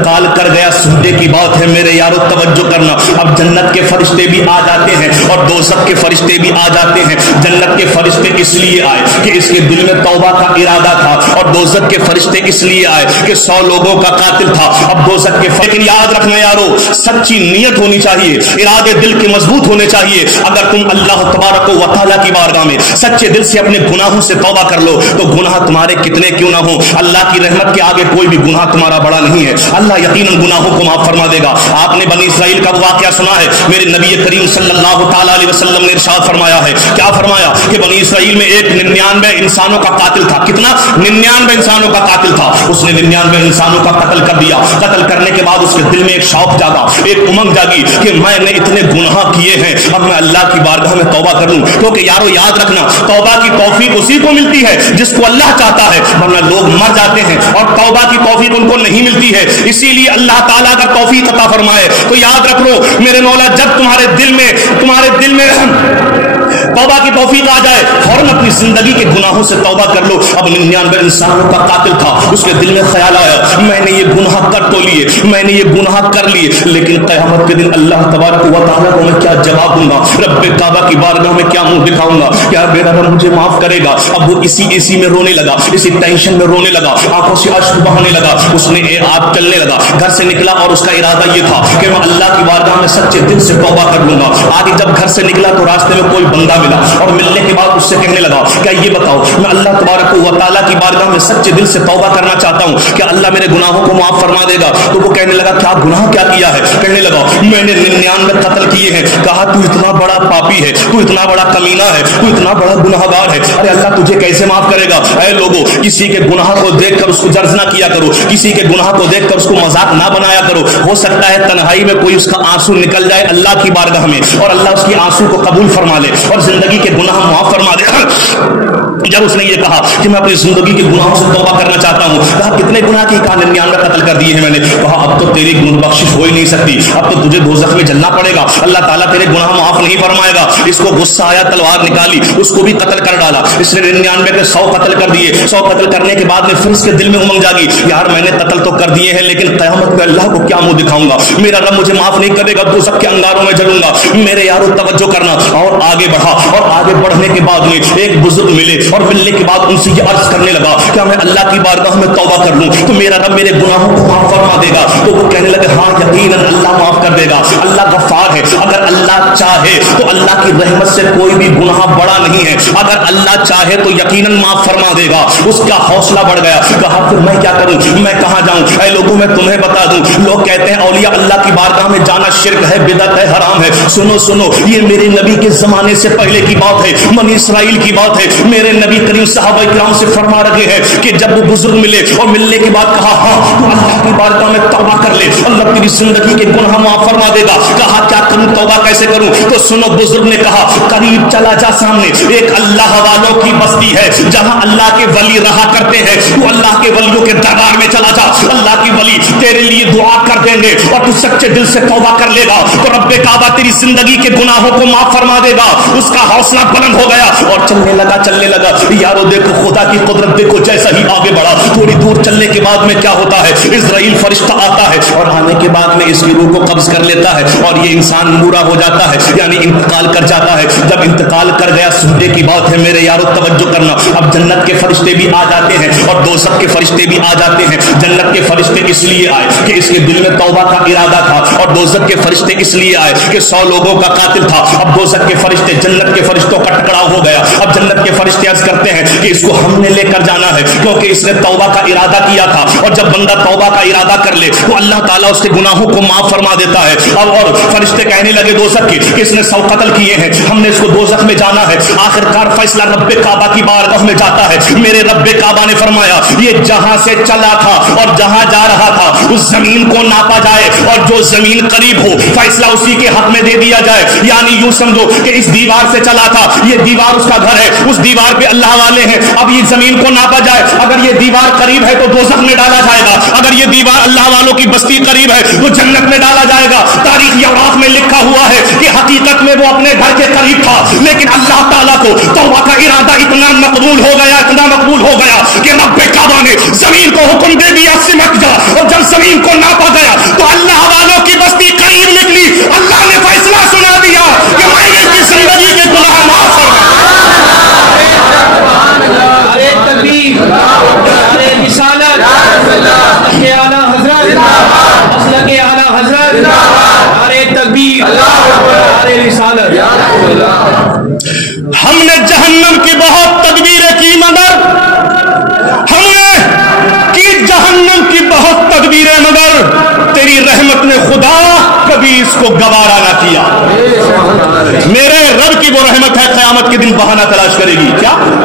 انتقال کر گیا سجدے کی بات ہے میرے یارو توجہ کرنا. اب جنت کے فرشتے بھی آ جاتے ہیں اور دوزخ کے فرشتے بھی آ جاتے ہیں. جنت کے فرشتے اس لیے آئے کہ اس کے دل میں توبہ کا ارادہ تھا, اور دوزخ کے فرشتے اس لیے آئے کہ 100 لوگوں کا قاتل تھا. اب دوزخ کے لیکن یاد رکھنا یارو, سچی نیت ہونی چاہیے, ارادے دل کے مضبوط ہونے چاہیے. اگر تم اللہ تبارک و تعالیٰ کی بارگاہ میں سچے دل سے اپنے گناہوں سے توبہ کر لو تو گناہ تمہارے کتنے کیوں نہ ہوں, اللہ کی رحمت کے آگے کوئی بھی گناہ تمہارا بڑا نہیں ہے. اللہ یقیناً گناہوں کو معاف فرما دے گا. آپ نے بنی اسرائیل کا واقعہ سنا ہے, میرے نبی کریم صلی اللہ تعالیٰ علیہ وسلم نے ارشاد فرمایا ہے, کیا فرمایا کہ بنی اسرائیل میں ایک 99 انسانوں کا قاتل تھا. کتنا؟ 99 انسانوں کا قاتل تھا. اس نے 99 انسانوں کا قتل کر دیا. قتل کرنے کے بعد اس کے دل میں ایک شوق جاگا, ایک امنگ جاگی کہ میں نے اتنے گناہ کیے ہیں, اب میں اللہ کی بارگاہ میں توبہ کر لوں. کیونکہ یارو یاد رکھنا, توبہ کی توفیق اسی کو ملتی ہے جس کو اللہ چاہتا ہے, ورنہ لوگ مر جاتے ہیں اور توبہ کی توفیق ان کو نہیں ملتی ہے. اسی لیے اللہ تعالیٰ اگر توفیق عطا فرمائے تو یاد رکھ لو میرے مولا, جب تمہارے دل میں توبہ کی توفیق آ جائے فوراً اپنی زندگی کے گناہوں سے توبہ کر لو. اب 99 انسانوں کا قاتل تھا, اس کے دل میں خیال آیا میں نے یہ گناہ کر تو لیے, میں نے یہ گناہ کر لیے, لیکن قیامت کے دن اللہ تبارک و تعالیٰ کو میں کیا جواب دوں گا, رب کعبہ کی بارگاہ میں کیا منہ دکھاؤں گا, کیا میرا رب مجھے معاف کرے گا. اب وہ اسی میں رونے لگا, اسی ٹینشن میں رونے لگا, آنکھوں سے اشک بہانے لگا. اس نے آپ چلنے لگا, گھر سے نکلا اور اس کا ارادہ یہ تھا کہ میں اللہ کی بارگاہ میں سچے دل سے توبہ کر لوں گا. آگے جب گھر سے نکلا تو راستے میں کوئی بندہ ملا, اور ملنے کے بعد اس سے کہنے لگا کیا یہ بتاؤ میں اللہ تبارک و تعالیٰ کی بارگاہ میں سچے دل سے توبہ کرنا چاہتا ہوں, کیا اللہ میرے گناہوں کو معاف فرما دے گا. تو وہ کہنے لگا کیا گناہ کیا کیا ہے. کہنے لگا میں نے 99 قتل کیے ہیں. کہا تو اتنا بڑا پاپی ہے, تو اتنا بڑا کمینہ ہے, تو اتنا بڑا گناہگار ہے, ارے اللہ تجھے کیسے معاف کرے گا. اے لوگوں, کسی کے گناہ کو دیکھ کر اس کو جرز نہ کیا کرو, کسی کے گناہ کو دیکھ کر اس کو مذاق نہ بنایا کرو. ہو سکتا ہے تنہائی میں کوئی اس کا آنسو نکل جائے اللہ کی بارگاہ میں, اور اللہ اس کی آنسو کو قبول فرما لے اور زندگی کے گناہ معاف فرما دے. جب اس نے یہ کہا کہ میں اپنی زندگی کے گناہوں سے توبہ کرنا چاہتا ہوں, کہا کتنے گناہ کی, کہا 99 قتل کر دیے ہیں میں نے. کہا اب تو تیری گناہ بخشش ہو ہی نہیں سکتی, اب تو تجھے دوزخ میں جلنا پڑے گا, اللہ تعالیٰ تیرے گناہ معاف نہیں فرمائے گا. اس کو غصہ آیا, تلوار نکالی, اس کو بھی قتل کر ڈالا. اس نے 99 کے 100 قتل کر دیے. 100 قتل کرنے کے بعد میں پھر اس کے دل میں امنگ جاگی, یار میں نے قتل تو کر دیے ہیں لیکن قیامت میں اللہ کو کیا منہ دکھاؤں گا, میرا رب مجھے معاف نہیں کرے گا, دوزخ کے انگاروں میں جلوں گا. میرے یارو توجہ کرنا, اور آگے بڑھا, اور آگے بڑھنے کے بعد میں ایک بزرگ ملے, اور ملنے کے بعد ان سے یہ عرض کرنے لگا کیا میں اللہ کی بارگاہ میں توبہ کر لوں تو میرا رب میرے گناہوں کو معاف فرما دے گا. تو وہ کہنے لگے ہاں یقیناً اللہ معاف کر دے گا, اللہ غفار ہے, اگر اللہ چاہے تو اللہ کی رحمت سے کوئی بھی گناہ بڑا نہیں ہے, اگر اللہ چاہے تو یقیناً معاف فرما دے گا. اس کا حوصلہ بڑھ گیا, کہا پھر میں کیا کروں, میں کہاں جاؤں. اے لوگوں میں تمہیں بتا دوں, لوگ کہتے ہیں اولیاء اللہ کی بارگاہ میں جانا شرک ہے, بدعت ہے, حرام ہے. سنو سنو, یہ میرے نبی کے زمانے سے پہلے کی بات ہے, بنی اسرائیل کی بات ہے. میرے نبی کریم صحابہ کرام سے فرما رکھے ہیں کہ جب وہ بزرگ ملے اور ملنے کے بعد کہا ہاں تو اللہ کی بارگاہ میں توبہ کر لے, اللہ تیری زندگی کے گناہ معاف فرما دے گا. کہا کیا کروں, توبہ کیسے کروں. تو سنو, بزرگ نے کہا قریب چلا جا, سامنے ایک اللہ والوں کی بستی ہے جہاں اللہ کے ولی رہا کرتے ہیں, تو اللہ کے ولیوں کے دربار میں چلا جا, اللہ کی ولی تیرے لیے دعا کر دیں گے اور تو سچے دل سے توبہ کر لے گا تو رب کعبہ تیری زندگی کے گناہوں کو معاف فرما دے گا. اس کا حوصلہ بلند ہو گیا اور چلنے لگا. یارو دیکھو خدا کی قدرت دیکھو, جیسا ہی آگے بڑھا تھوڑی دور چلنے کے بعد میں کیا ہوتا ہے, اسرائیل فرشتہ آتا ہے اور آنے کے بعد میں اس کی روح کو قبض کر لیتا ہے اور یہ انسان مورا ہو جاتا ہے, یعنی انتقال کر جاتا ہے. جب انتقال کر گیا سجدے کی بات ہے میرے یارو توجہ کرنا. اب جنت کے فرشتے بھی آ جاتے ہیں اور دوزخ کے فرشتے بھی آ جاتے ہیں. جنت کے فرشتے اس لیے آئے کہ اس کے دل میں توبہ کا ارادہ تھا, اور دوزخ کے فرشتے اس لیے آئے کہ 100 لوگوں کا قاتل تھا. اب دوزخ کے فرشتے جنت کے فرشتوں کا ٹکراؤ ہو گیا. اب جنت کے فرشتے عرض کرتے ہیں کہ اس کو ہم نے لے کر جانا ہے کیونکہ اس نے توبہ کا ارادہ کیا تھا, اور جب بندہ توبہ کا ارادہ کر لے تو اللہ تعالیٰ اس کے گناہوں کو معاف فرما دیتا ہے. اور فرشتے کہنے لگے دوزخ کی کہ اس نے 100 قتل کیے ہیں, ہم نے اس کو دوزخ میں جانا ہے. آخرکار فیصلہ رب کعبہ کی بارگاہ میں جاتا ہے. میرے رب کعبہ نے فرمایا یہ جہاں سے چلا تھا اور جہاں جا رہا تھا اس زمین کو ناپا جائے, اور جو زمین قریب ہو فیصلہ اسی کے حق میں دے دیا جائے. یعنی یوں سمجھو کہ اس دیوار سے چلا تھا, یہ دیوار اس کا گھر ہے, اس دیوار پہ اللہ والے ہیں. اب یہ زمین کو ناپا جائے, اگر یہ دیوار قریب ہے تو دوزخ میں ڈالا جائے گا, اگر یہ دیوار اللہ والوں کی بستی قریب ہے تو جنت میں ڈالا جائے گا. تاریخ اوراق میں لکھا ہوا ہے کہ حقیقت میں وہ اپنے گھر کے قریب تھا, لیکن اللہ تعالیٰ کو توبہ کا ارادہ اتنا مقبول ہو گیا کہ رب کعبہ نے زمین کو حکم دے دیا سمٹ جا, اور جب زمین کو ناپا رسالت. ہم نے جہنم کی بہت تدبیریں کی مگر ہم نے کی جہنم کی بہت تدبیریں مگر تیری رحمت نے خدا کبھی اس کو گوارا نہ کیا. میرے رب کی وہ رحمت ہے قیامت کے دن بہانہ تلاش کرے گی. کیا